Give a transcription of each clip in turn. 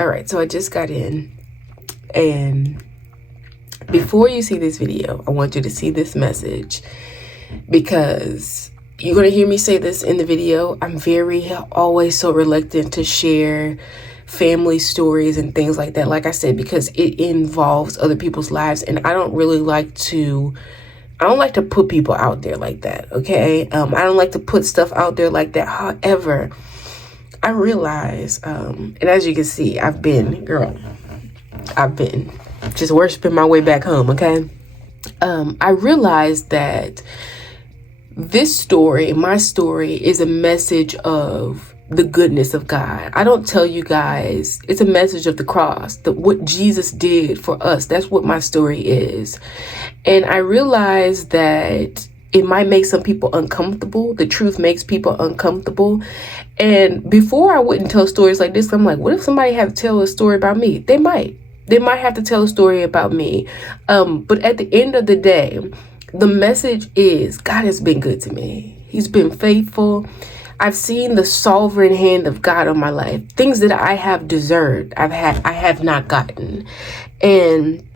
All right, so I just got in, and before you see this video, I want you to see this message, because you're going to hear me say this in the video. I'm always so reluctant to share family stories and things like that, like I said, because it involves other people's lives, and I don't like to put people out there like that, okay? I don't like to put stuff out there like that. However, I realize, and as you can see, I've been just worshiping my way back home, okay? I realized that this story, my story, is a message of the goodness of God. I don't tell you guys, it's a message of the cross, what Jesus did for us. That's what my story is. And I realized that it might make some people uncomfortable. The truth makes people uncomfortable. And before, I wouldn't tell stories like this. I'm like, what if somebody had to tell a story about me? They might have to tell a story about me. But at the end of the day, the message is God has been good to me. He's been faithful. I've seen the sovereign hand of God on my life. Things that I have deserved, I have not gotten. And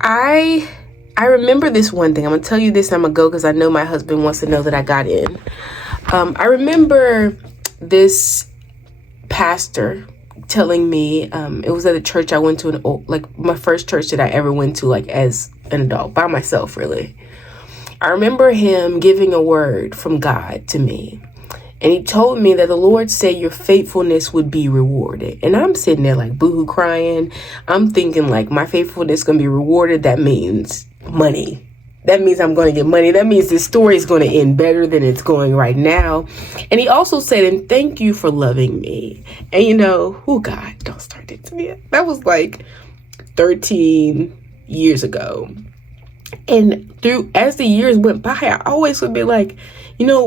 I remember this one thing. I'm gonna tell you this, and I'm gonna go because I know my husband wants to know that I got in. I remember this pastor telling me, it was at a church I went to, like my first church that I ever went to, like as an adult, by myself, really. I remember him giving a word from God to me. And he told me that the Lord said your faithfulness would be rewarded. And I'm sitting there like boohoo crying. I'm thinking like my faithfulness going to be rewarded. That means money. That means I'm going to get money. That means this story is going to end better than it's going right now. And he also said, and thank you for loving me. And you know, God, don't start it to me. That was like 13 years ago. And as the years went by, I always would be like,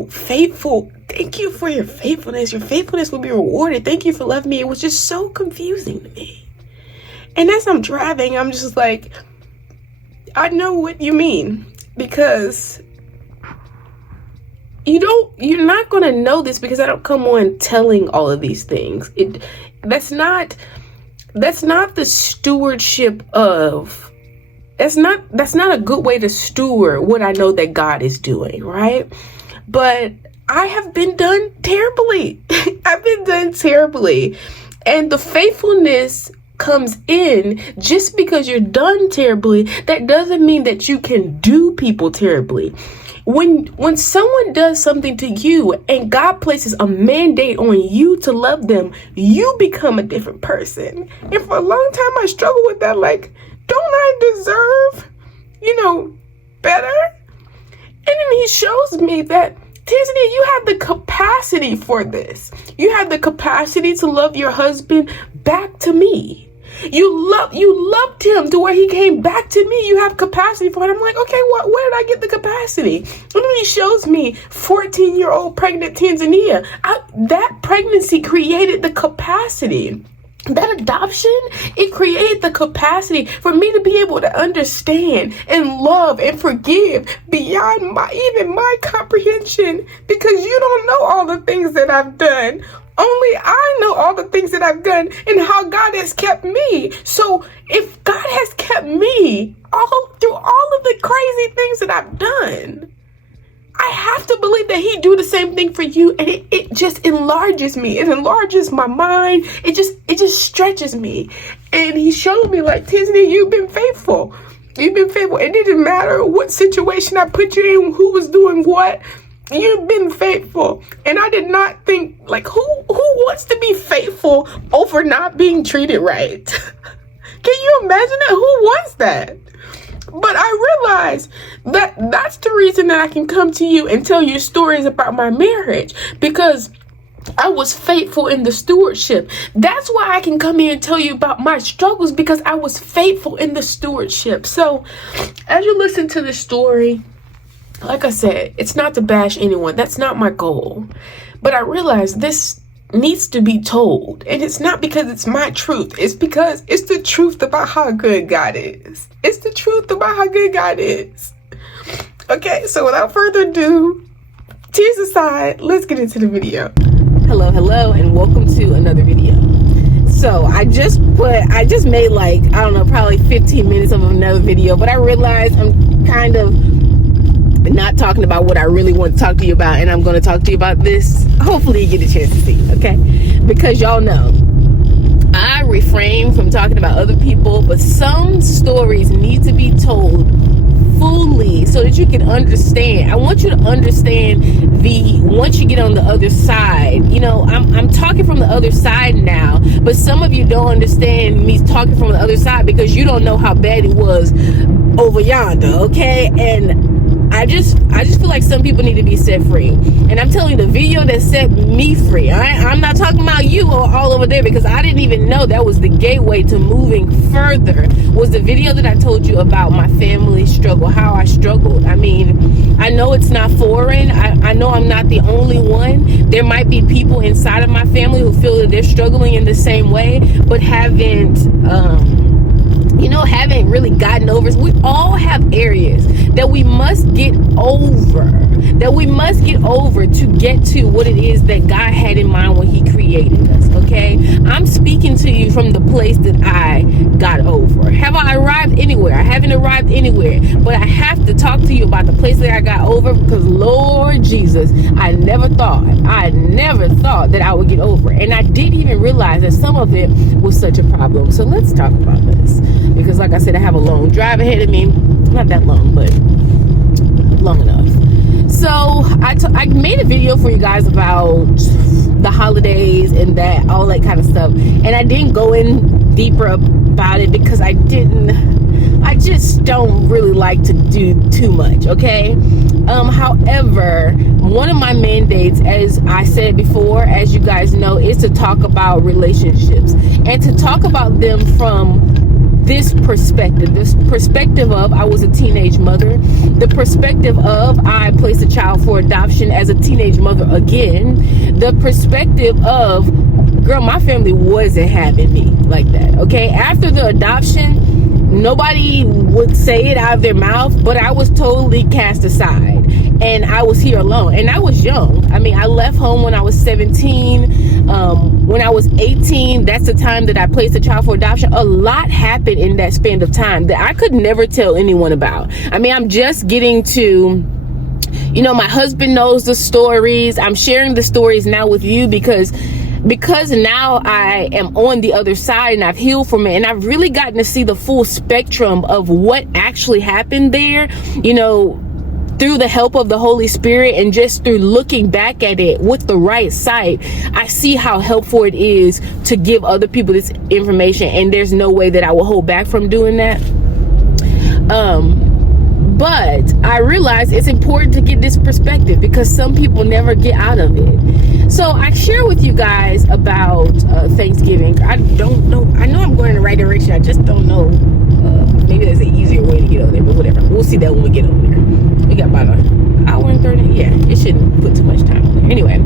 faithful. Thank you for your faithfulness. Your faithfulness will be rewarded. Thank you for loving me. It was just so confusing to me. And as I'm driving, I'm just like, I know what you mean, because you're not going to know this because I don't come on telling all of these things. That's not the stewardship of. That's not a good way to steward what I know that God is doing, right? But I have been done terribly. I've been done terribly. And the faithfulness comes in just because you're done terribly. That doesn't mean that you can do people terribly. When someone does something to you and God places a mandate on you to love them, you become a different person. And for a long time, I struggle with that. Like, don't I deserve, better? And then he shows me that, Tiffany, you have the capacity for this. You have the capacity to love your husband back to me. You loved him to where he came back to me. You have capacity for it. I'm like, okay, where did I get the capacity? And then he shows me 14-year-old pregnant Tanzania. That pregnancy created the capacity. That adoption, it created the capacity for me to be able to understand and love and forgive beyond my comprehension, because you don't know all the things that I've done. Only I know all the things that I've done and how God has kept me. So if God has kept me through all of the crazy things that I've done, I have to believe that He'd do the same thing for you. And it just enlarges me. It enlarges my mind. It just stretches me. And He showed me, like, Tiffany, you've been faithful. You've been faithful. It didn't matter what situation I put you in, who was doing what. You've been faithful. And I did not think, like, who wants to be faithful over not being treated right? Can you imagine that? Who wants that? But I realized that that's the reason that I can come to you and tell you stories about my marriage, because I was faithful in the stewardship. That's why I can come here and tell you about my struggles, because I was faithful in the stewardship. So as you listen to the story, like I said, it's not to bash anyone. That's not my goal. But I realize this needs to be told. And it's not because it's my truth. It's because it's the truth about how good God is. It's the truth about how good God is. Okay, so without further ado, tears aside, let's get into the video. Hello, and welcome to another video. So I just made like, I don't know, probably 15 minutes of another video, but I realized I'm kind of not talking about what I really want to talk to you about, and I'm going to talk to you about this. Hopefully you get a chance to see, okay? Because y'all know I refrain from talking about other people, but some stories need to be told fully so that you can understand. I want you to understand once you get on the other side. You know, I'm talking from the other side now, but some of you don't understand me talking from the other side because you don't know how bad it was over yonder, okay? And I just feel like some people need to be set free. And I'm telling you, the video that set me free, I'm not talking about you all over there, because I didn't even know that was the gateway to moving further, was the video that I told you about my family struggle, how I struggled. I mean, I know it's not foreign. I know I'm not the only one. There might be people inside of my family who feel that they're struggling in the same way, but haven't really gotten over. We all have areas that we must get over, to get to what it is that God had in mind when he created us, okay? I'm speaking to you from the place that I got over. Have I arrived anywhere? I haven't arrived anywhere, but I have to talk to you about the place that I got over, because Lord Jesus, I never thought that I would get over. And I didn't even realize that some of it was such a problem. So let's talk about this, because like I said, I have a long drive ahead of me. Not that long, but long enough. So I made a video for you guys about the holidays and all that kind of stuff, and I didn't go in deeper about it because I just don't really like to do too much, okay? However, one of my mandates, as I said before, as you guys know, is to talk about relationships, and to talk about them from this perspective of I was a teenage mother, the perspective of I placed a child for adoption as a teenage mother again, the perspective of, girl, my family wasn't having me like that, okay? After the adoption, nobody would say it out of their mouth, but I was totally cast aside, and I was here alone, and I was young. I mean, I left home when I was 17. When I was 18, that's the time that I placed a child for adoption. A lot happened in that span of time that I could never tell anyone about. I mean, I'm just getting to, my husband knows the stories. I'm sharing the stories now with you because now I am on the other side and I've healed from it, and I've really gotten to see the full spectrum of what actually happened there, through the help of the Holy Spirit, and just through looking back at it with the right sight. I see how helpful it is to give other people this information, and there's no way that I will hold back from doing that. But I realize it's important to get this perspective because some people never get out of it. So I share with you guys about Thanksgiving. I don't know. I know I'm going in the right direction. I just don't know. Maybe there's an easier way to get over there, but whatever. We'll see that when we get over there. We got about an hour and 30. Yeah, it shouldn't put too much time on there. Anyway,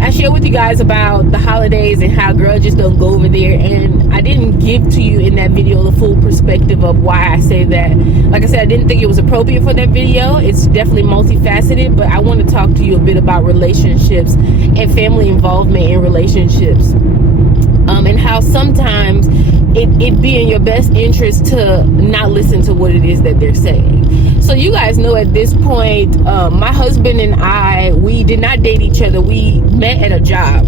I share with you guys about the holidays and how girls just don't go over there. And I didn't give to you in that video the full perspective of why I say that. Like I said, I didn't think it was appropriate for that video. It's definitely multifaceted, but I want to talk to you a bit about relationships and family involvement in relationships. And how sometimes it be in your best interest to not listen to what it is that they're saying. So you guys know at this point, my husband and I, we did not date each other. We met at a job.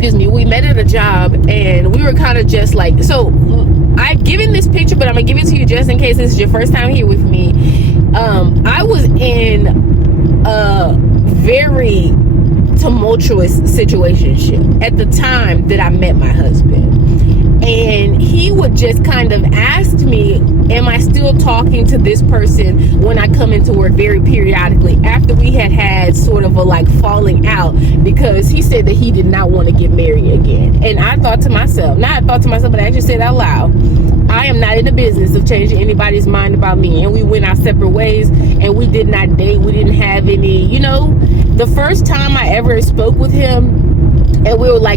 We met at a job, and we were kind of just like, so I've given this picture, but I'm gonna give it to you just in case this is your first time here with me. I was in a very tumultuous situationship at the time that I met my husband, and he would just kind of ask me, am I still talking to this person when I come into work, very periodically, after we had sort of a like falling out, because he said that he did not want to get married again. And I thought to myself, but I actually said out loud, I am not in the business of changing anybody's mind about me. And we went our separate ways, and we did not date. We didn't have any, the first time I ever spoke with him, and we were I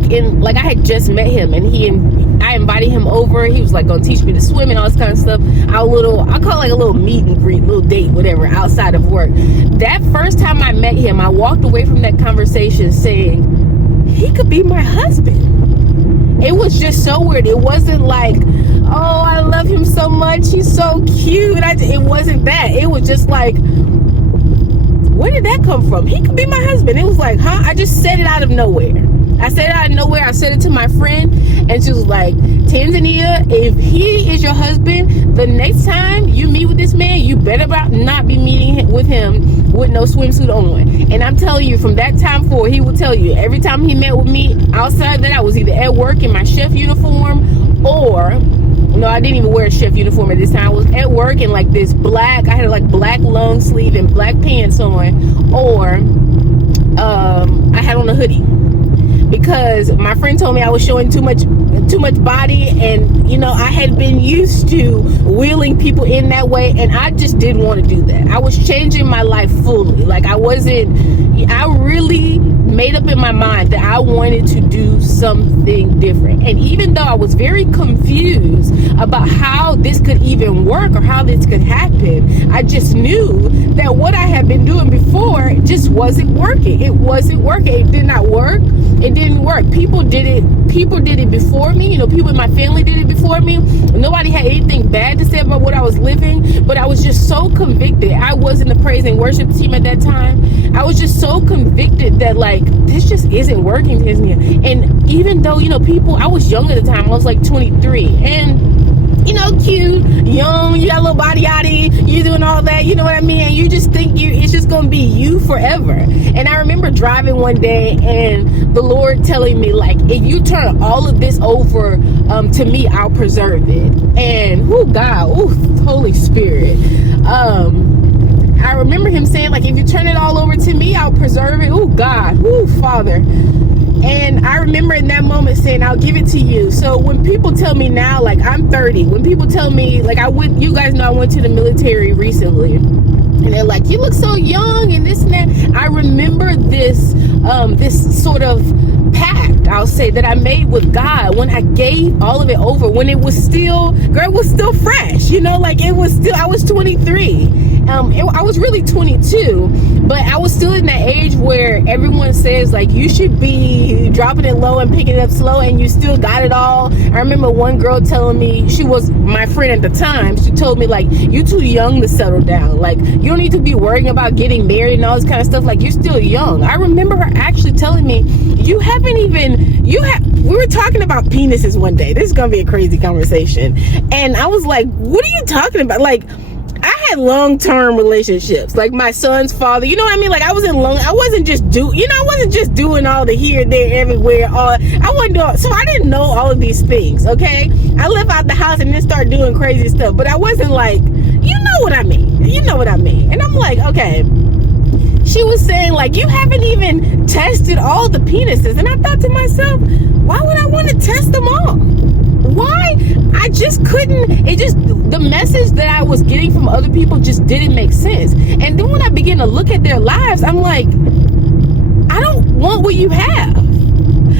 had just met him, and I invited him over. He was like gonna teach me to swim and all this kind of stuff. I call it like a little meet and greet, little date, whatever, outside of work. That first time I met him, I walked away from that conversation saying, he could be my husband. It was just so weird. It wasn't like, oh, I love him so much, he's so cute. It wasn't that. It was just like, where did that come from? He could be my husband. It was like, huh? I just said it out of nowhere. I said it out of nowhere. I said it to my friend, and she was like, Tanzania, if he is your husband, the next time you meet with this man, you better not be meeting with him with no swimsuit on. And I'm telling you, from that time forward, he will tell you, every time he met with me outside that, I was either at work in my chef uniform, or no, I didn't even wear a chef uniform at this time. I was at work in like this black, I had like black long sleeve and black pants on, or I had on a hoodie, because my friend told me I was showing too much body, and you know, I had been used to wheeling people in that way, and I just didn't want to do that. I was changing my life fully. Like, I really made up in my mind that I wanted to do something different. And even though I was very confused about how this could even work or how this could happen, I just knew that what I had been doing before just wasn't working. It wasn't working. It did not work. It didn't work. People did it before me. You know, people in my family did it before me. Nobody had anything bad to say about what I was living, but I was just so convicted. I was in the praise and worship team at that time. I was just so convicted that, like, this just isn't working, Tanzania. And even though, you know, I was young at the time. I was like 23, and you know, cute, young, you got a little body yaddy, you doing all that, you know what I mean? And you just think it's just gonna be you forever. And I remember driving one day and the Lord telling me, like, if you turn all of this over to me, I'll preserve it. And Holy Spirit. I remember him saying, like, if you turn it all over to me, I'll preserve it. Oh God, Father. And I remember in that moment saying, I'll give it to you. So when people tell me now, like, I'm 30, when people tell me, like, you guys know I went to the military recently, and they're like, you look so young and this and that. I remember this sort of pact, I'll say, that I made with God when I gave all of it over, when it was still fresh, you know, like, I was 23. I was really 22, but I was still in that age where everyone says, like, you should be dropping it low and picking it up slow, and you still got it all. I remember one girl telling me, she was my friend at the time, she told me, like, you too young to settle down. Like, you don't need to be worrying about getting married and all this kind of stuff. Like, you're still young. I remember her actually telling me, we were talking about penises one day. This is going to be a crazy conversation. And I was like, what are you talking about? Like, I had long-term relationships, like my son's father, you know what I mean? Like, I wasn't just doing all the here, there, everywhere, so I didn't know all of these things, okay? I left out the house and then started doing crazy stuff, but I wasn't like, you know what I mean? And I'm like, okay. She was saying, like, you haven't even tested all the penises. And I thought to myself, why would I want to test them all? Why? I just couldn't. The message that I was getting from other people just didn't make sense. And then when I began to look at their lives, I'm like, I don't want what you have.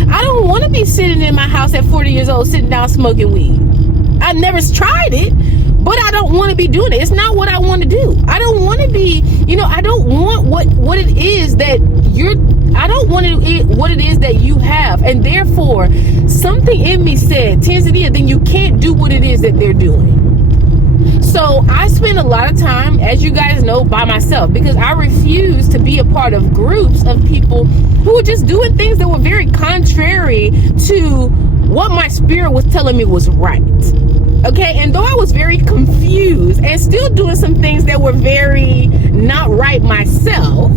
I don't want to be sitting in my house at 40 years old, sitting down smoking weed. I never tried it, but I don't want to be doing it. It's not what I want to do. I don't want to be, I don't want what it is that what it is that you have. And therefore, something in me said, Tanzania, then you can't do what it is that they're doing. So I spend a lot of time, as you guys know, by myself, because I refuse to be a part of groups of people who were just doing things that were very contrary to what my spirit was telling me was right. Okay, and though I was very confused and still doing some things that were very not right myself,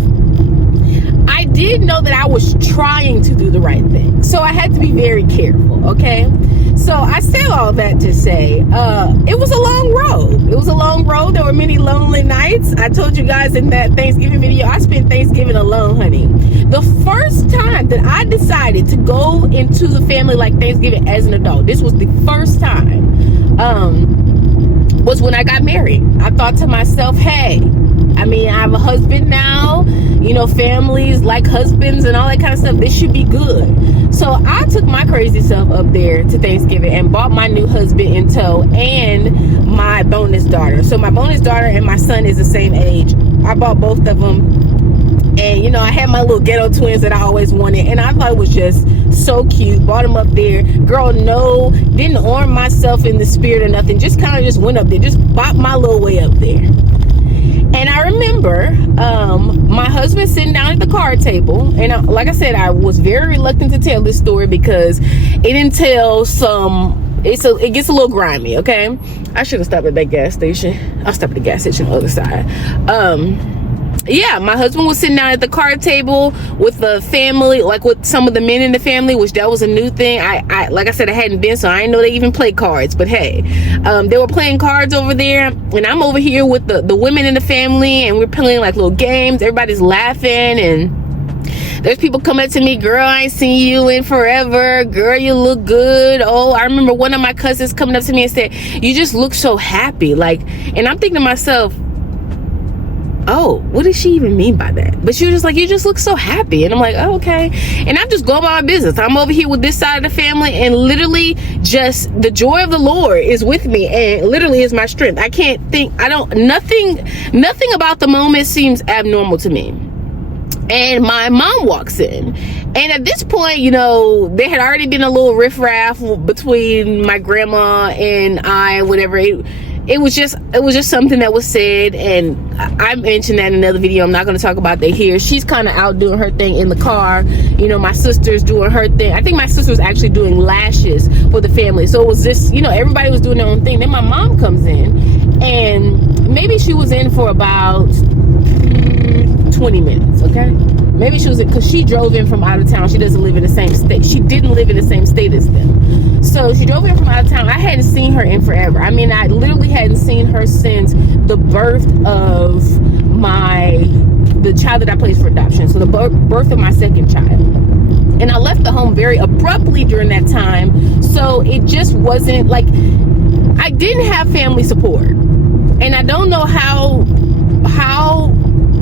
I did know that I was trying to do the right thing. So I had to be very careful, okay? So I say all that to say, it was a long road. It was a long road. There were many lonely nights. I told you guys in that Thanksgiving video, I spent Thanksgiving alone, honey. The first time that I decided to go into the family like Thanksgiving as an adult, this was the first time, was when I got married. I thought to myself, hey, I have a husband now, families like husbands and all that kind of stuff. This should be good. So I took my crazy self up there to Thanksgiving and bought my new husband in tow and my bonus daughter. So my bonus daughter and my son is the same age. I bought both of them And, you know, I had my little ghetto twins that I always wanted. And I thought it was just so cute. Brought them up there. Girl, no, didn't arm myself in the spirit or nothing. Just kind of just went up there. Just bopped my little way up there. And I remember my husband sitting down at the card table. And like I said, I was very reluctant to tell this story because it entails some... It gets a little grimy, okay? I should have stopped at that gas station. I'll stop at the gas station on the other side. Yeah, my husband was sitting down at the card table with the family, like with some of the men in the family, which that was a new thing. I like I said, I hadn't been, so I didn't know they even play cards. But hey, they were playing cards over there, and I'm over here with the women in the family, and we're playing like little games. Everybody's laughing, and there's people coming up to me, girl, I ain't seen you in forever. Girl, you look good. Oh, I remember one of my cousins coming up to me and said, you just look so happy. Like, and I'm thinking to myself, oh, what does she even mean by that? But she was just like, you just look so happy. And I'm like, oh, okay. And I'm just going about my business. I'm over here with this side of the family, and literally just the joy of the Lord is with me, and literally is my strength. I can't think, nothing about the moment seems abnormal to me. And my mom walks in, and at this point, you know, there had already been a little riffraff between my grandma and I, whatever. It was just something that was said, and I mentioned that in another video. I'm not going to talk about that here. She's kind of out doing her thing in the car. You know, my sister's doing her thing. I think my sister was actually doing lashes for the family. So it was just, you know, everybody was doing their own thing. Then my mom comes in, and maybe she was in for about 20 minutes, okay? Maybe she was, because she drove in from out of town. She doesn't live in the same state. She didn't live in the same state as them. So she drove in from out of town. I hadn't seen her in forever. I mean, I literally hadn't seen her since the birth of the child that I placed for adoption. So the birth of my second child. And I left the home very abruptly during that time. So it just wasn't like, I didn't have family support. And I don't know how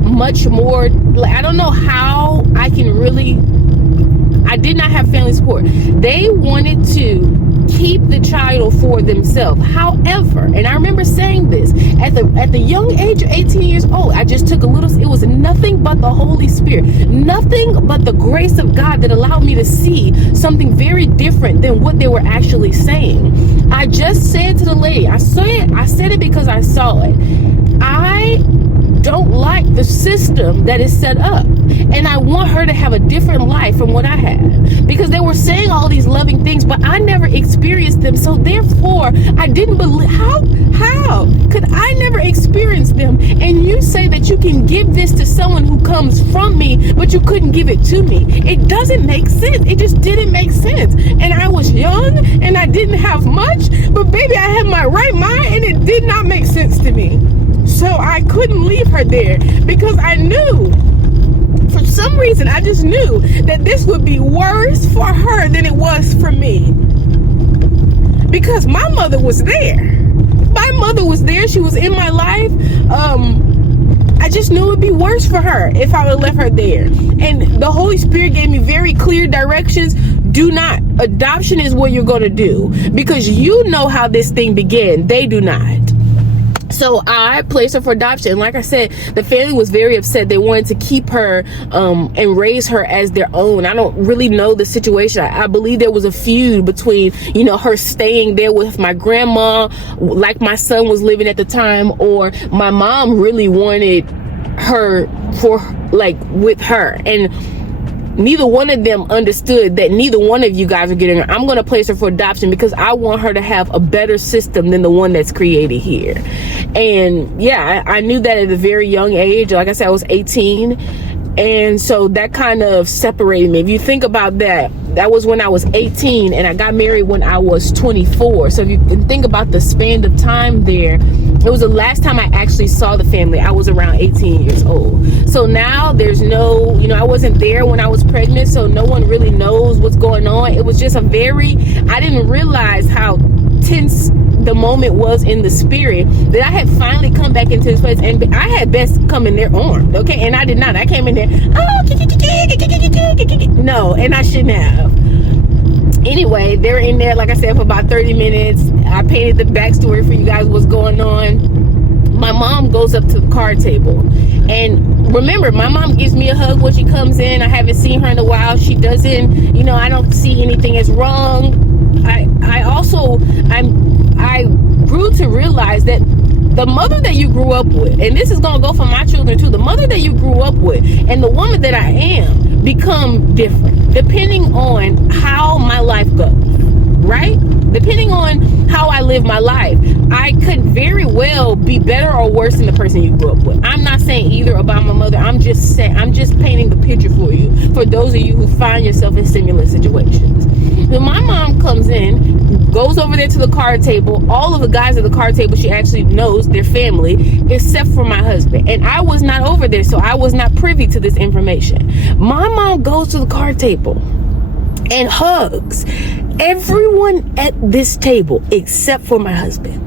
much more, like, I don't know how I can really, I did not have family support. They wanted to keep the child for themselves. However, and I remember saying this at the young age of 18 years old, I just took a little, it was nothing but the Holy Spirit, nothing but the grace of God that allowed me to see something very different than what they were actually saying. I just said to the lady, I said it because I saw it. I don't like the system that is set up, and I want her to have a different life from what I had, because they were saying all these loving things, but I never experienced them. So therefore I didn't believe. How could I never experience them? And you say that you can give this to someone who comes from me, but you couldn't give it to me. It doesn't make sense. It just didn't make sense. And I was young and I didn't have much, but baby, I had my right mind, and it did not make sense to me. So I couldn't leave her there, because I knew, for some reason, I just knew that this would be worse for her than it was for me. Because my mother was there. My mother was there. She was in my life. I just knew it would be worse for her if I would have left her there. And the Holy Spirit gave me very clear directions. Do not. Adoption is what you're going to do, because you know how this thing began. They do not. So I placed her for adoption. And like I said, the family was very upset. They wanted to keep her and raise her as their own. I don't really know the situation. I believe there was a feud between, you know, her staying there with my grandma, like my son was living at the time, or my mom really wanted her for, like, with her. And neither one of them understood that neither one of you guys are getting her. I'm going to place her for adoption because I want her to have a better system than the one that's created here. And yeah, I knew that at a very young age. Like I said, I was 18. And so that kind of separated me. If you think about that, that was when I was 18, and I got married when I was 24. So if you can think about the span of time there, it was the last time I actually saw the family. I was around 18 years old. So now there's no, you know, I wasn't there when I was pregnant, so no one really knows what's going on. It was just I didn't realize how tense the moment was in the spirit, that I had finally come back into this place, and I had best come in there armed, okay? And I did not. I came in there, no, and I shouldn't have. Anyway, they're in there, like I said, for about 30 minutes. I painted the backstory for you guys, what's going on. my mom goes up to the card table, and remember, my mom gives me a hug when she comes in. I haven't seen her in a while. She doesn't, I don't see anything as wrong. I grew to realize that the mother that you grew up with, and this is going to go for my children too, the mother that you grew up with and the woman that I am become different depending on how my life goes, right? Depending on how I live my life, I could very well be better or worse than the person you grew up with. I'm not saying either about my mother. I'm just painting the picture for you, for those of you who find yourself in similar situations. When my mom comes in, goes over there to the card table, all of the guys at the card table, she actually knows their family, except for my husband. And I was not over there, so I was not privy to this information. My mom goes to the card table and hugs everyone at this table except for my husband.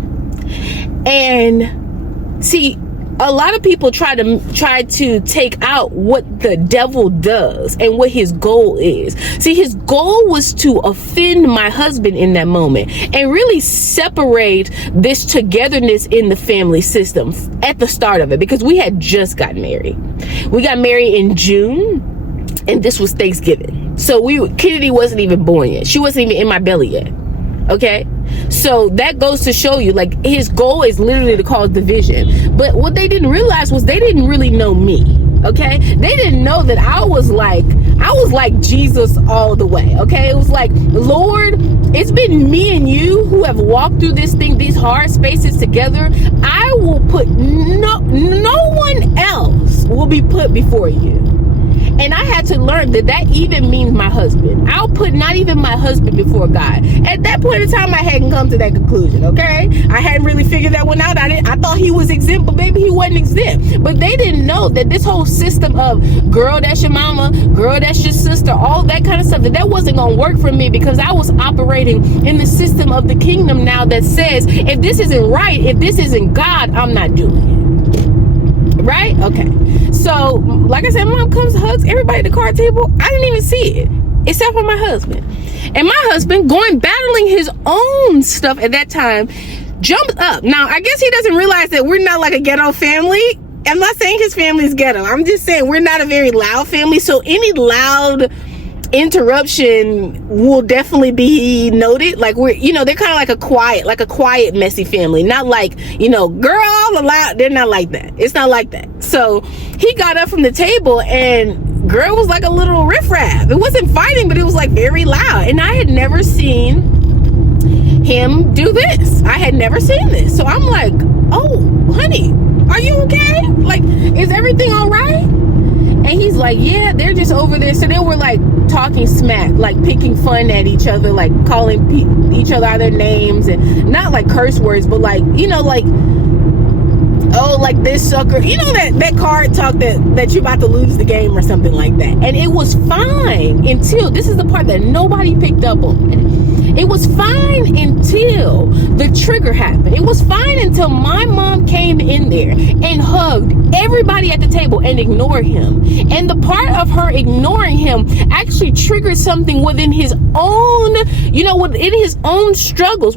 And see, a lot of people try to take out what the devil does and what his goal is. See, his goal was to offend my husband in that moment and really separate this togetherness in the family system at the start of it, because we had just gotten married. We got married in June, and this was Thanksgiving. So Kennedy wasn't even born yet. She wasn't even in my belly yet. Okay? So that goes to show you, like, his goal is literally to cause division. But what they didn't realize was they didn't really know me. Okay? They didn't know that I was like Jesus all the way. Okay? It was like, Lord, it's been me and you who have walked through this thing, these hard spaces together. I will put no one else will be put before you. And I had to learn that even means my husband. I'll put not even my husband before God. At that point in time, I hadn't come to that conclusion, okay? I hadn't really figured that one out. I thought he was exempt, but maybe he wasn't exempt. But they didn't know that this whole system of, girl, that's your mama, girl, that's your sister, all that kind of stuff, that wasn't going to work for me, because I was operating in the system of the kingdom now that says, if this isn't right, if this isn't God, I'm not doing it. Right? Okay. So, like I said, mom comes, hugs everybody at the card table. I didn't even see it, except for my husband. And my husband, battling his own stuff at that time, jumps up. Now, I guess he doesn't realize that we're not like a ghetto family. I'm not saying his family's ghetto. I'm just saying we're not a very loud family. So any loud interruption will definitely be noted. Like, we're, they're kind of like a quiet, messy family. Not like, girl, all the loud. They're not like that. It's not like that. So he got up from the table, and girl was like a little riffraff. It wasn't fighting, but it was like very loud. And I had never seen him do this. I had never seen this. So I'm like, oh, honey, are you okay? Like, is everything all right? And he's like, yeah, they're just over there. So they were like talking smack, like picking fun at each other, like calling each other out their names, and not like curse words, but like, like, oh, like this sucker, that card talk that you're about to lose the game or something like that. And it was fine until, this is the part that nobody picked up on. It was fine until the trigger happened. It was fine until my mom came in there and hugged everybody at the table and ignored him. And the part of her ignoring him actually triggered something within his own, within his own struggles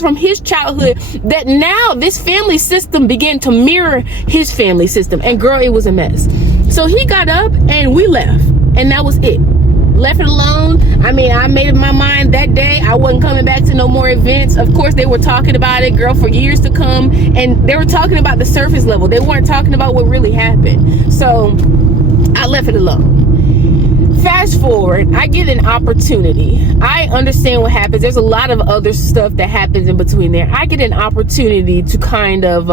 from his childhood, that now this family system began to mirror his family system. And girl, it was a mess. So he got up and we left, and that was it. Left it alone. I mean, I made up my mind that day I wasn't coming back to no more events. Of course, they were talking about it, girl, for years to come, and they were talking about the surface level. They weren't talking about what really happened. So I left it alone. Fast forward, I get an opportunity. I understand what happens. There's a lot of other stuff that happens in between there. I get an opportunity to kind of,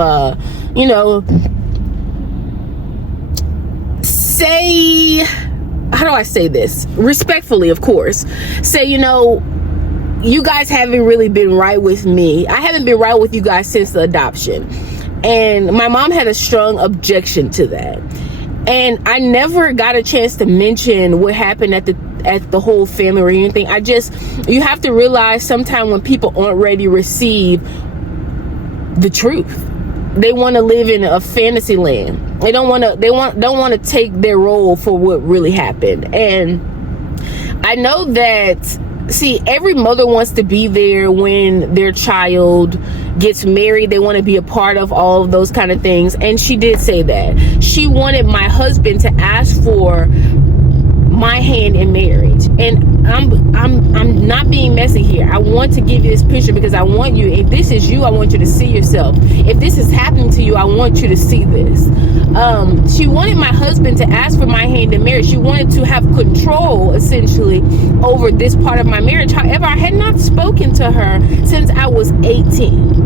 say, how do I say this? Respectfully, of course. Say, you guys haven't really been right with me. I haven't been right with you guys since the adoption. And my mom had a strong objection to that. And I never got a chance to mention what happened at the whole family reunion thing. You have to realize sometimes when people aren't ready to receive the truth, they want to live in a fantasy land. They don't want to take their role for what really happened. And I know that, see, every mother wants to be there when their child gets married, they want to be a part of all of those kind of things. And she did say that she wanted my husband to ask for my hand in marriage. And I'm not being messy here. I want to give you this picture because I want you, if this is you, I want you to see yourself. If this is happening to you, I want you to see this. She wanted my husband to ask for my hand in marriage. She wanted to have control, essentially, over this part of my marriage. However, I had not spoken to her since I was 18.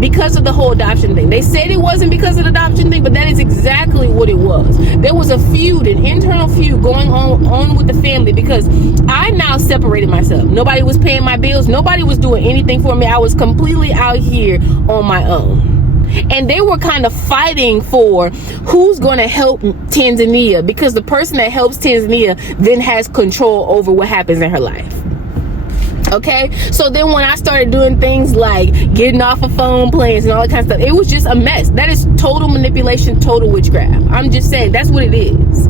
Because of the whole adoption thing. They said it wasn't because of the adoption thing, but that is exactly what it was. There was a feud, an internal feud going on with the family because I now separated myself. Nobody was paying my bills. Nobody was doing anything for me. I was completely out here on my own. And they were kind of fighting for who's going to help Tanzania, because the person that helps Tanzania then has control over what happens in her life. Okay, so then when I started doing things like getting off of phone plans and all that kind of stuff, it was just a mess. That is total manipulation, total witchcraft. I'm just saying, that's what it is.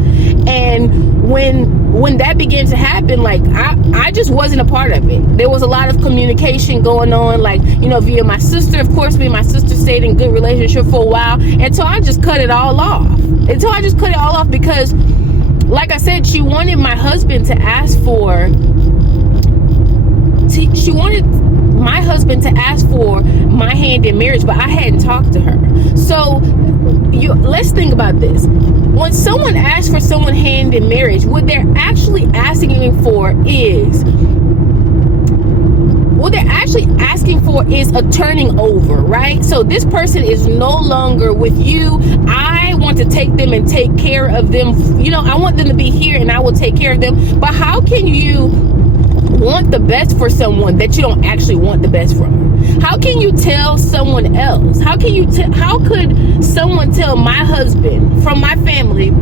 And when that began to happen, like I just wasn't a part of it. There was a lot of communication going on, like, you know, via my sister. Of course, me and my sister stayed in good relationship for a while until I just cut it all off. Because, like I said, she wanted my husband to ask for. She wanted my husband to ask for my hand in marriage, but I hadn't talked to her. So let's think about this. When someone asks for someone's hand in marriage, what they're actually asking for is a turning over, right? So this person is no longer with you. I want to take them and take care of them. You know, I want them to be here and I will take care of them. But how can you want the best for someone that you don't actually want the best from? How can you tell someone else? How could someone tell my husband from my family,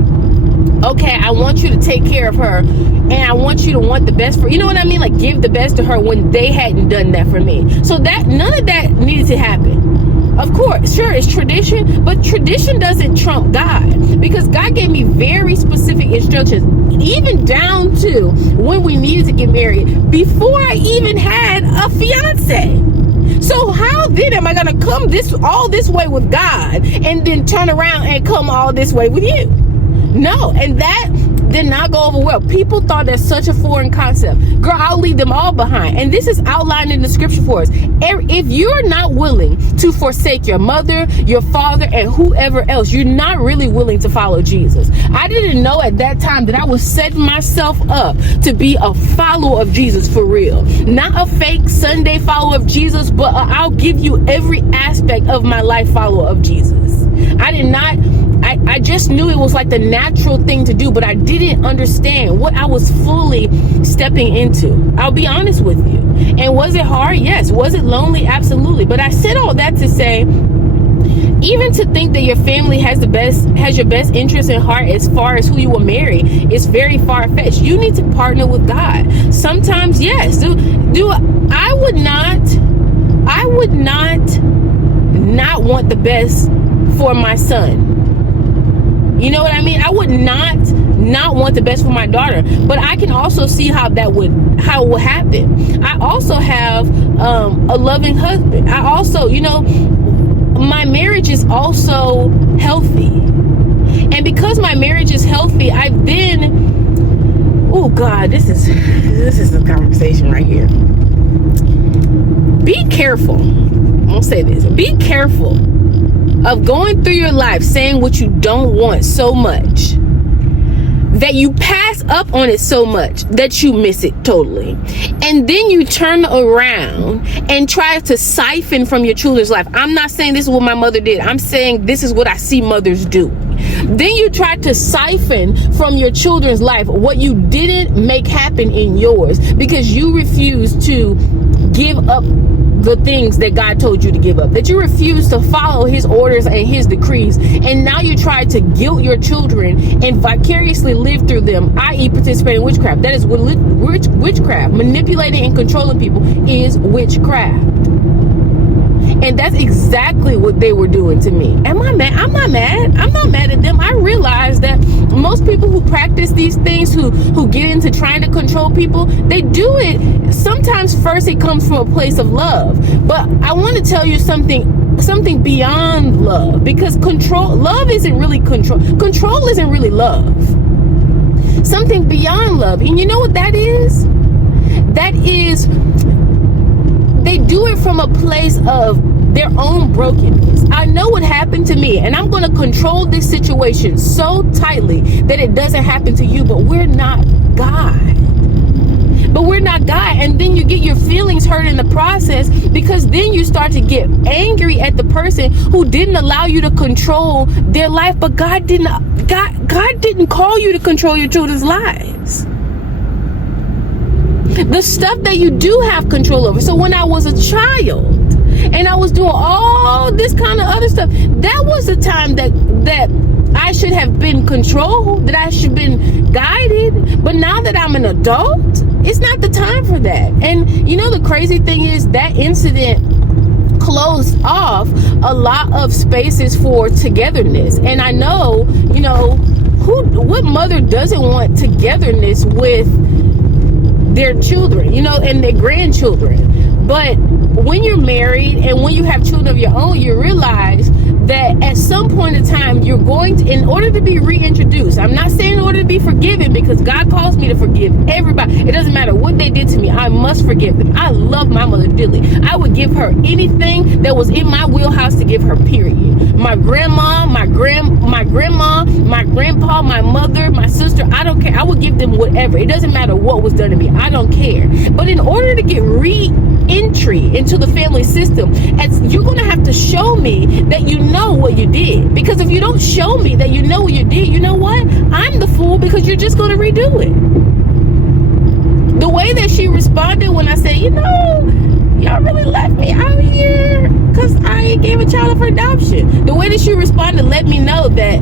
okay, I want you to take care of her and I want you to want the best for, you know what I mean? Like, give the best to her when they hadn't done that for me. So that none of that needed to happen. Of course, sure, it's tradition, but tradition doesn't trump God, because God gave me very specific instructions, even down to when we needed to get married, before I even had a fiance. So how then am I going to come all this way with God and then turn around and come all this way with you? No, and that did not go over well. People thought that's such a foreign concept. Girl, I'll leave them all behind. And this is outlined in the scripture for us. If you're not willing to forsake your mother, your father, and whoever else, you're not really willing to follow Jesus. I didn't know at that time that I was setting myself up to be a follower of Jesus for real. Not a fake Sunday follower of Jesus, but I'll give you every aspect of my life follower of Jesus. I just knew it was like the natural thing to do, but I didn't understand what I was fully stepping into. I'll be honest with you. And was it hard? Yes. Was it lonely? Absolutely. But I said all that to say, even to think that your family has your best interest in heart as far as who you will marry is very far-fetched. You need to partner with God. Sometimes, yes. I would not want the best for my son. You know what I mean? I would not want the best for my daughter, but I can also see how it would happen. I also have a loving husband. I also, my marriage is also healthy, and because my marriage is healthy, I've been, oh God, this is a conversation right here. Be careful. I'm gonna say this. Be careful of going through your life saying what you don't want so much that you pass up on it so much that you miss it totally. And then you turn around and try to siphon from your children's life. I'm not saying this is what my mother did. I'm saying this is what I see mothers do. Then you try to siphon from your children's life what you didn't make happen in yours because you refuse to give up the things that God told you to give up, that you refuse to follow his orders and his decrees, and now you try to guilt your children and vicariously live through them, i.e. participate in witchcraft. That is witchcraft. Manipulating and controlling people is witchcraft. And that's exactly what they were doing to me. Am I mad? I'm not mad. I'm not mad at them. I realize that most people who practice these things, who get into trying to control people, they do it. Sometimes first it comes from a place of love. But I want to tell you something beyond love, because love isn't really control. Control isn't really love. Something beyond love. And you know what that is? That is, they do it from a place of their own brokenness. I know what happened to me, and I'm going to control this situation so tightly that it doesn't happen to you. But we're not God. And then you get your feelings hurt in the process, because then you start to get angry at the person who didn't allow you to control their life. But God didn't call you to control your children's lives. The stuff that you do have control over. So when I was a child and I was doing all this kind of other stuff, that was the time that I should have been controlled, that I should have been guided. But now that I'm an adult, it's not the time for that. And you know, the crazy thing is that incident closed off a lot of spaces for togetherness. And I know, you know, what mother doesn't want togetherness with their children, you know, and their grandchildren? But when you're married and when you have children of your own, you realize that at some point in time, you're going to, in order to be reintroduced, I'm not saying in order to be forgiven, because God calls me to forgive everybody. It doesn't matter what they did to me. I must forgive them. I love my mother dearly. I would give her anything that was in my wheelhouse to give her, period. My grandma, my grandma, my grandpa, my mother, my sister, I don't care. I would give them whatever. It doesn't matter what was done to me. I don't care. But in order to get re-entry into the family system, you're going to have to show me that you know what you did. Because if you don't show me that you know what you did, you know what? I'm the fool, because you're just going to redo it. The way that she responded when I said, you know, y'all really left me out here because I gave a child up for adoption. The way that she responded let me know that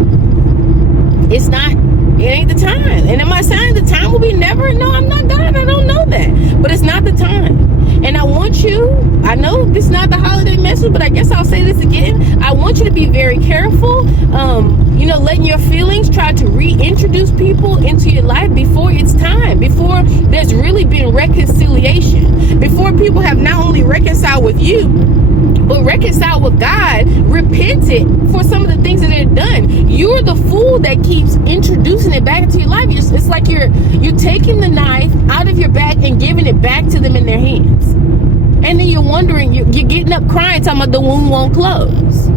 it ain't the time. And am I saying the time will be never? No, I'm not God. I don't know that. But it's not the time. And I want you, I know this is not the holiday message, but I guess I'll say this again. I want you to be very careful, you know, letting your feelings try to reintroduce people into your life before it's time, before there's really been reconciliation, before people have not only reconciled with you, but reconciled with God, repented for some of the things that they've done. You're the fool that keeps introducing it back into your life. It's like you're taking the knife out of your back and giving it back to them in their hands. And then you're wondering, you're getting up crying, talking about the wound won't close.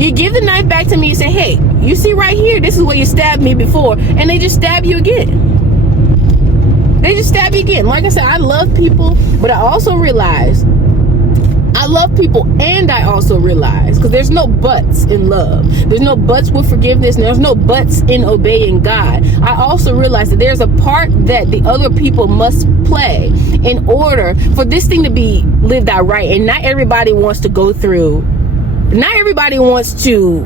You give the knife back to me, you say, hey, you see right here, this is where you stabbed me before. And they just stab you again. They just stab you again. Like I said, I love people, but I also realize I love people, and I also realize, because there's no buts in love. There's no buts with forgiveness. And there's no buts in obeying God. I also realize that there's a part that the other people must play in order for this thing to be lived out right. And not everybody wants to go through. Not everybody wants to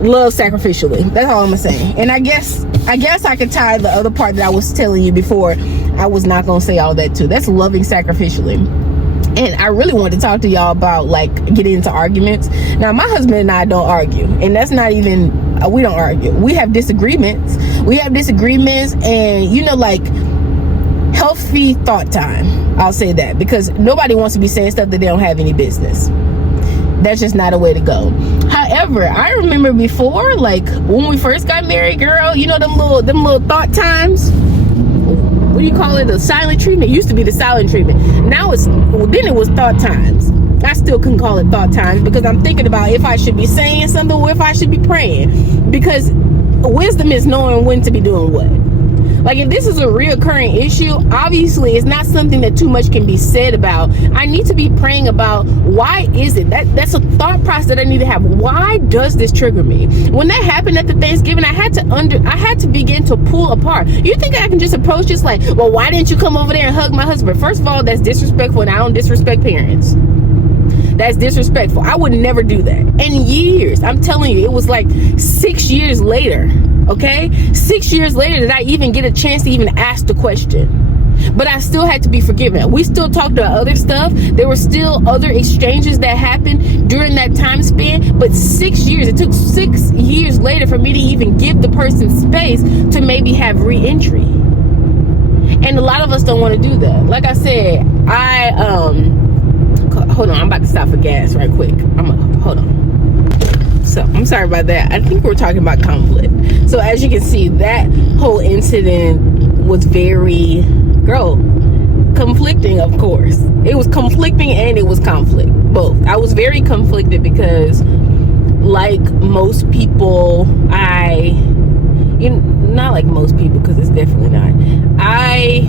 love sacrificially. That's all I'm gonna say. And I guess I could tie the other part that I was telling you before. I was not gonna say all that too. That's loving sacrificially. And I really want to talk to y'all about, like, getting into arguments. Now, my husband and I don't argue. And that's not even, we don't argue. We have disagreements. And, you know, like, healthy thought time. I'll say that. Because nobody wants to be saying stuff that they don't have any business. That's just not a way to go. However, I remember before, like, when we first got married, girl, you know, them little thought times. What do you call it? The silent treatment. It used to be the silent treatment. Now then it was thought times. I still couldn't call it thought times, because I'm thinking about if I should be saying something or if I should be praying. Because wisdom is knowing when to be doing what. Like, if this is a reoccurring issue, obviously it's not something that too much can be said about. I need to be praying about, why is it? That's a thought process that I need to have. Why does this trigger me? When that happened at the Thanksgiving, I had to begin to pull apart. You think I can just approach this like, well, why didn't you come over there and hug my husband? First of all, that's disrespectful, and I don't disrespect parents. That's disrespectful. I would never do that. And years, I'm telling you, it was like 6 years later, okay? 6 years later did I even get a chance to even ask the question. But I still had to be forgiven. We still talked about other stuff. There were still other exchanges that happened during that time span. But 6 years, it took 6 years later for me to even give the person space to maybe have re-entry. And a lot of us don't want to do that. Like I said, hold on, I'm about to stop for gas right quick. Hold on. So I'm sorry about that. I think we're talking about conflict. So as you can see, that whole incident was very, conflicting, of course. It was conflicting and it was conflict, both. I was very conflicted because, like most people, not like most people, because it's definitely not. I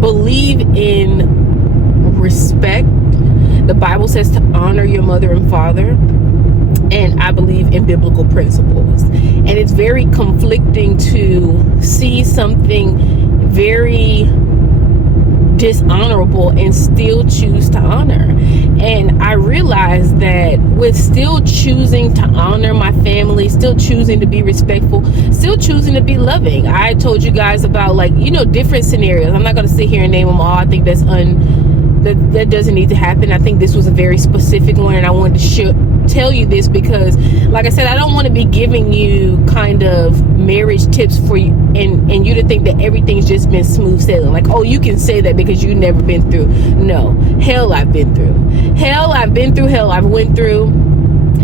believe in respect. The Bible says to honor your mother and father. And I believe in biblical principles. And it's very conflicting to see something very dishonorable and still choose to honor. And I realized that with still choosing to honor my family, still choosing to be respectful, still choosing to be loving. I told you guys about, different scenarios. I'm not going to sit here and name them all. I think that doesn't need to happen. I think this was a very specific one, and I wanted to tell you this because, like I said, I don't want to be giving you kind of marriage tips for you and you to think that everything's just been smooth sailing. Like, oh, you can say that because you've never been through. No, hell I've been through. Hell I've been through. Hell I've went through.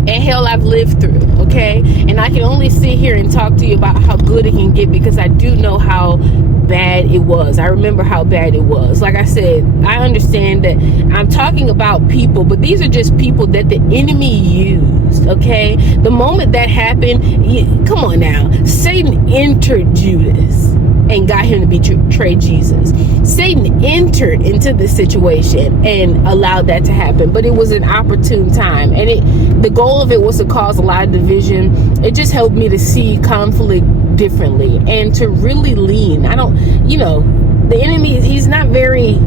And hell I've lived through, okay? And I can only sit here and talk to you about how good it can get because I do know how bad it was. I remember how bad it was. Like I said, I understand that I'm talking about people, but these are just people that the enemy used, okay? The moment that happened, come on now, Satan entered Judas and got him to betray Jesus. Satan entered into the situation and allowed that to happen, but it was an opportune time, and the goal of it was to cause a lot of division. It just helped me to see conflict differently and to really lean. The enemy, he's not very,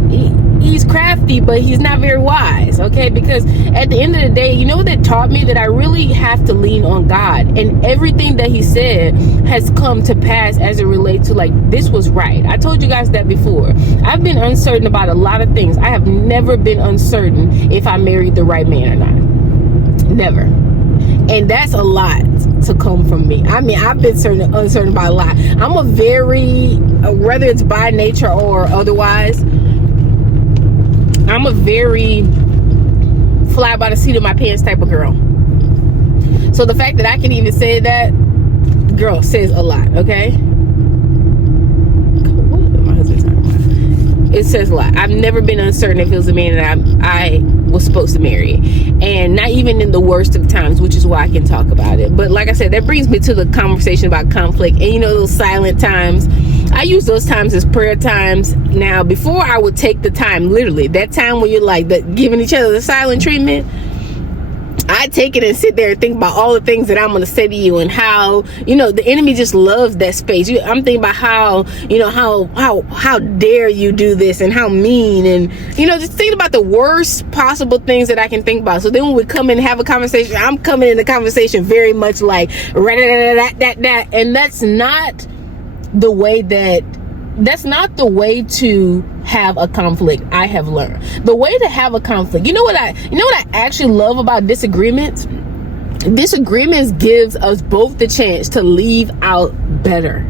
he's crafty, but he's not very wise, okay? Because at the end of the day, that taught me that I really have to lean on God, and everything that he said has come to pass as it relates to, this was right. I told you guys that before. I've been uncertain about a lot of things. I have never been uncertain if I married the right man or not. Never. And that's a lot to come from me. I mean, I've been uncertain about a lot. I'm a very, whether it's by nature or otherwise, I'm a very fly by the seat of my pants type of girl. So the fact that I can even say that, girl, says a lot, okay? What am my husband talking about? It says a lot. I've never been uncertain if it was a man that I was supposed to marry, and not even in the worst of times, which is why I can talk about it. But like I said, that brings me to the conversation about conflict, and those silent times. I use those times as prayer times. Now, before I would take the time, literally that time when you're giving each other the silent treatment, I take it and sit there and think about all the things that I'm going to say to you, and how, the enemy just loves that space. I'm thinking about how dare you do this, and how mean, and, just thinking about the worst possible things that I can think about. So then when we come in and have a conversation, I'm coming in the conversation very much like, and that's not the way to have a conflict. I have learned the way to have a conflict. You know what I actually love about disagreements gives us both the chance to leave out better.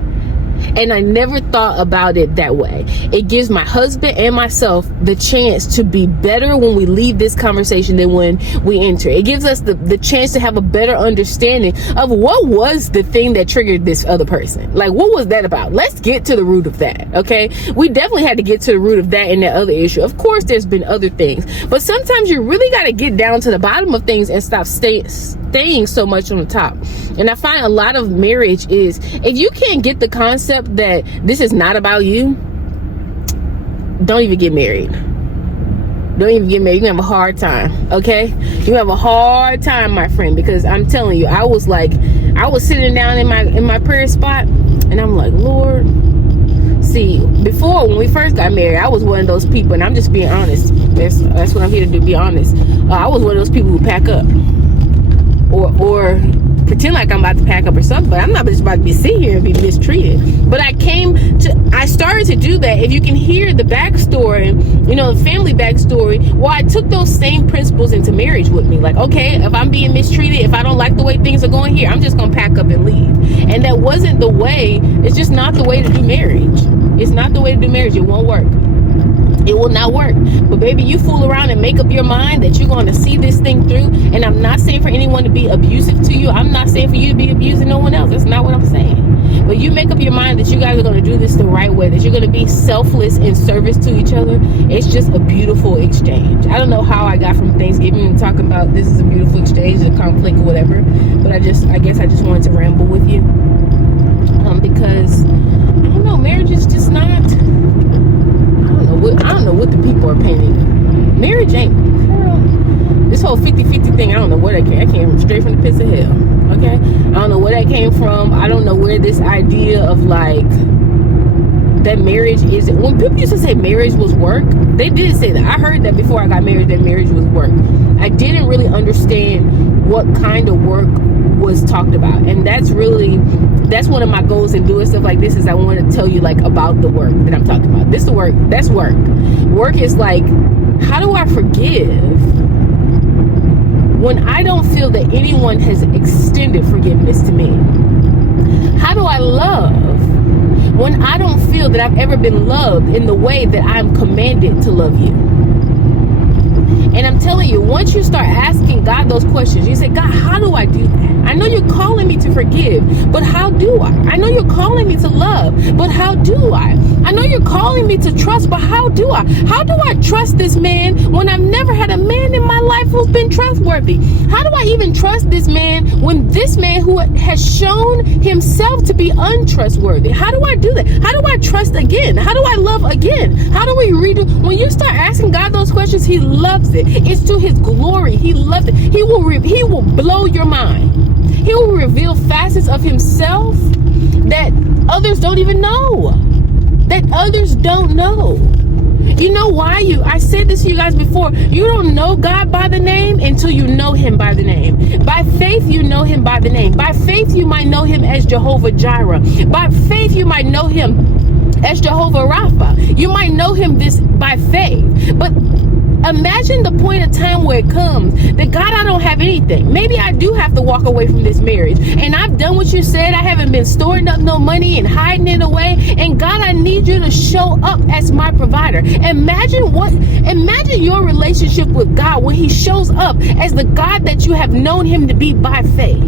And I never thought about it that way. It gives my husband and myself the chance to be better when we leave this conversation than when we enter. It gives us the chance to have a better understanding of what was the thing that triggered this other person. Like, what was that about? Let's get to the root of that, okay? We definitely had to get to the root of that and that other issue. Of course, there's been other things. But sometimes you really got to get down to the bottom of things and stop staying so much on the top. And I find a lot of marriage is, if you can't get the concept that this is not about you, don't even get married. Don't even get married. You're gonna have a hard time, okay? You have a hard time, my friend, because I'm telling you, I was sitting down in my prayer spot, and I'm like, Lord, see, before, when we first got married, I was one of those people, and I'm just being honest. That's what I'm here to do, be honest. I was one of those people who pack up or pretend like I'm about to pack up or something, but I'm not just about to be sitting here and be mistreated. But I started to do that. If you can hear the backstory, the family backstory, well, I took those same principles into marriage with me. Like, okay, if I'm being mistreated, if I don't like the way things are going here, I'm just gonna pack up and leave. And that wasn't the way. It's just not the way to do marriage. It's not the way to do marriage. It won't work. It will not work. But baby, you fool around and make up your mind that you're going to see this thing through. And I'm not saying for anyone to be abusive to you. I'm not saying for you to be abusing no one else. That's not what I'm saying. But you make up your mind that you guys are going to do this the right way, that you're going to be selfless in service to each other. It's just a beautiful exchange. I don't know how I got from Thanksgiving and talking about this is a beautiful exchange, a conflict or whatever. But I guess I just wanted to ramble with you. Because I don't know, marriage is just not. I don't know what the people are painting. Marriage ain't, girl, this whole 50-50 thing, I don't know where that came. I came straight from the pits of hell. Okay? I don't know where that came from. I don't know where this idea of like that marriage is. When people used to say marriage was work, they did say that. I heard that before I got married, that marriage was work. I didn't really understand what kind of work was talked about. And that's one of my goals in doing stuff like this, is I want to tell you like about the work that I'm talking about. This is the work. That's work. Work is like, how do I forgive when I don't feel that anyone has extended forgiveness to me? How do I love when I don't feel that I've ever been loved in the way that I'm commanded to love you? And I'm telling you, once you start asking God those questions, you say, God, how do I do that? I know you're calling me to forgive, but how do I? I know you're calling me to love, but how do I? I know you're calling me to trust, but how do I? How do I trust this man when I've never had a man in my life who's been trustworthy? How do I even trust this man when this man who has shown himself to be untrustworthy? How do I do that? How do I trust again? How do I love again? How do we redo? When you start asking God those questions, he loves it. It's to his glory. He loves it. He will blow your mind. He will reveal facets of himself that others don't even know. That others don't know. You know why? I said this to you guys before. You don't know God by the name until you know him by the name. By faith, you know him by the name. By faith, you might know him as Jehovah Jireh. By faith, you might know him as Jehovah Rapha. You might know him this by faith. But imagine the point of time where it comes that, God, I don't have anything. Maybe I do have to walk away from this marriage. And I've done what you said. I haven't been storing up no money and hiding it away. And God, I need you to show up as my provider. Imagine your relationship with God when he shows up as the God that you have known him to be by faith.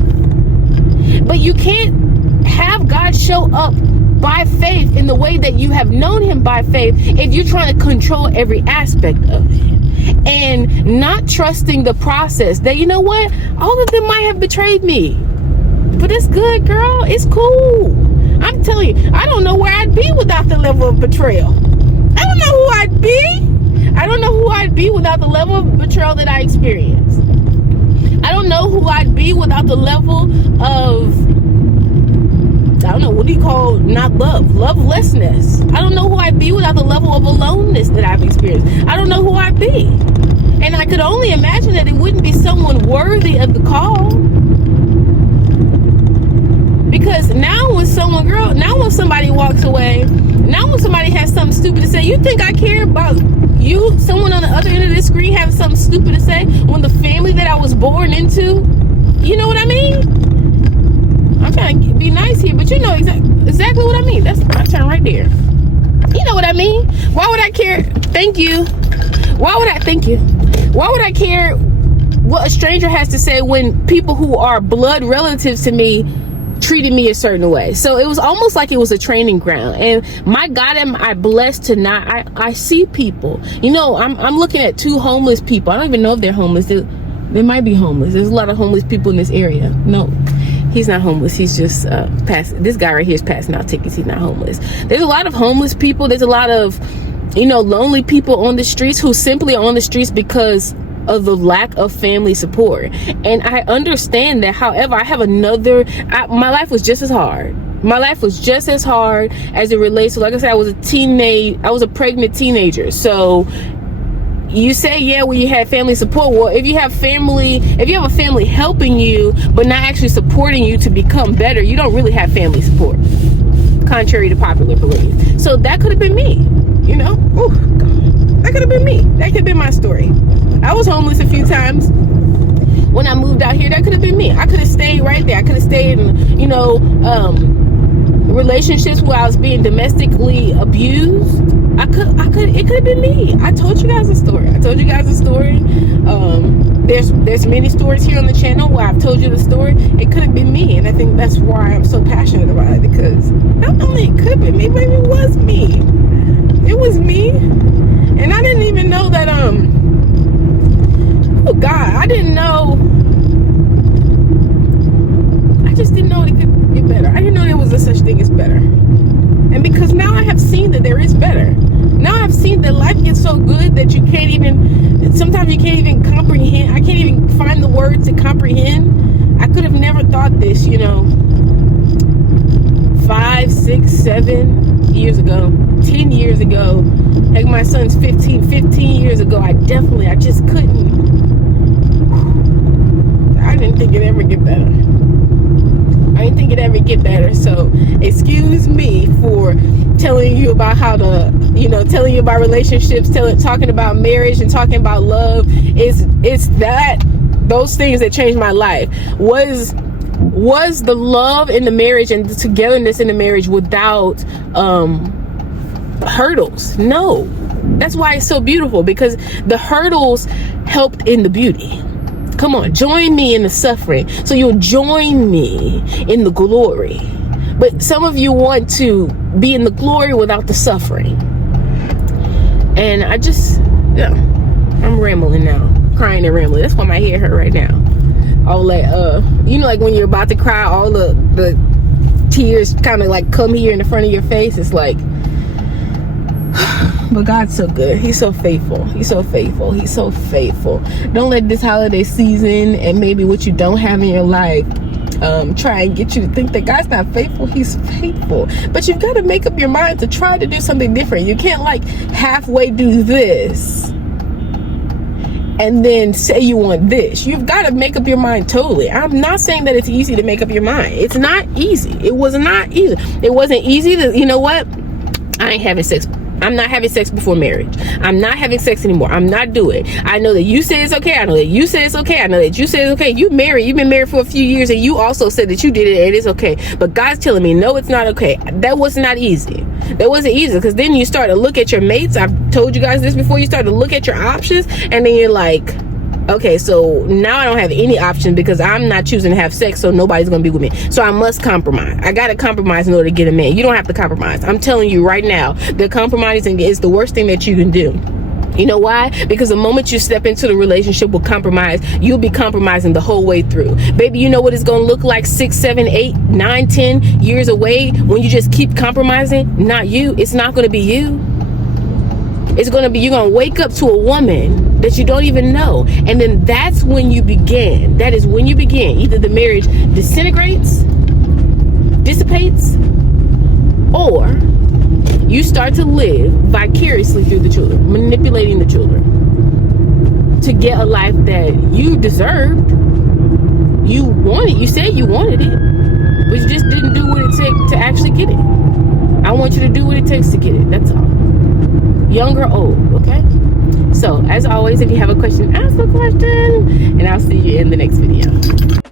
But you can't have God show up by faith in the way that you have known him by faith if you're trying to control every aspect of him and not trusting the process that, you know what, all of them might have betrayed me, but it's good, girl, it's cool. I'm telling you, I don't know where I'd be without the level of betrayal. I don't know who I'd be. I don't know who I'd be without the level of betrayal that I experienced. I don't know who I'd be without the level of, I don't know, what do you call not love? Lovelessness. I don't know who I'd be without the level of aloneness that I've experienced. I don't know who I'd be. And I could only imagine that it wouldn't be someone worthy of the call. Because now when somebody walks away, now when somebody has something stupid to say, you think I care about you, someone on the other end of this screen having something stupid to say when the family that I was born into, you know what I mean? I'm trying to be nice here, but you know exactly what I mean. That's my turn right there. You know what I mean? Why would I care? Thank you. Why would I care what a stranger has to say when people who are blood relatives to me treated me a certain way? So it was almost like it was a training ground. And my God, am I blessed to not, I see people, I'm looking at two homeless people. I don't even know if they're homeless. They might be homeless. There's a lot of homeless people in this area. No, he's not homeless. He's just this guy right here is passing out tickets. He's not homeless. There's a lot of homeless people. There's a lot of, lonely people on the streets who simply are on the streets because of the lack of family support. And I understand that. However, I have my life was just as hard. My life was just as hard as it relates to, like I said, I was a pregnant teenager. So you say, yeah, well, you had family support. Well, if you have a family helping you but not actually supporting you to become better, you don't really have family support, contrary to popular belief. So that could have been me, you know. Oh God, that could have been me. That could have been my story. I was homeless a few times when I moved out here. That could have been me. I could have stayed right there. I could have stayed in, you know, relationships where I was being domestically abused. It could have been me. I told you guys a story. There's many stories here on the channel where I've told you the story. It could have been me, and I think that's why I'm so passionate about it, because not only it could have been me, but it was me. It was me, and I didn't even know that. Oh God, I didn't know. I just didn't know it could get better. I didn't know there was a such thing as better. And because now I have seen that there is better. Now I've seen that life gets so good that sometimes you can't even comprehend. I can't even find the words to comprehend. I could have never thought this, you know, 5, 6, 7 years ago, 10 years ago. Like my son's 15 years ago, I just couldn't. I didn't think it'd ever get better. So excuse me for telling you about telling you about relationships, talking about marriage and talking about love. It's those things that changed my life. Was the love in the marriage and the togetherness in the marriage without hurdles? No. That's why it's so beautiful, because the hurdles helped in the beauty. Come on, join me in the suffering, so you'll join me in the glory. But some of you want to be in the glory without the suffering. And I'm rambling now, crying and rambling. That's why my hair hurt right now. All that, like when you're about to cry, all the tears kind of like come here in the front of your face. It's like, but God's so good. He's so faithful. Don't let this holiday season and maybe what you don't have in your life try and get you to think that God's not faithful. He's faithful. But you've got to make up your mind to try to do something different. You can't like halfway do this and then say you want this. You've got to make up your mind totally. I'm not saying that it's easy to make up your mind. It's not easy. It was not easy. It wasn't easy to, you know what? I ain't having sex. I'm not having sex before marriage. I'm not having sex anymore. I'm not doing it. I know that you say it's okay. I know that you say it's okay. I know that you say it's okay. You've been married for a few years, and you also said that you did it and it's okay. But God's telling me, no, it's not okay. That was not easy. That wasn't easy, because then you start to look at your mates. I've told you guys this before. You start to look at your options, and then you're like, okay, so now I don't have any options because I'm not choosing to have sex, so nobody's going to be with me. So I must compromise. I got to compromise in order to get a man. You don't have to compromise. I'm telling you right now that compromising is the worst thing that you can do. You know why? Because the moment you step into the relationship with compromise, you'll be compromising the whole way through. Baby, you know what it's going to look like 6, 7, 8, 9, 10 years away when you just keep compromising? Not you. It's not going to be you. It's going to be, you're going to wake up to a woman that you don't even know. And then that's when you begin. That is when you begin. Either the marriage disintegrates, dissipates, or you start to live vicariously through the children, manipulating the children to get a life that you deserved. You wanted. You said you wanted it, but you just didn't do what it takes to actually get it. I want you to do what it takes to get it. That's all. Young or old, okay? So, as always, if you have a question, ask a question, and I'll see you in the next video.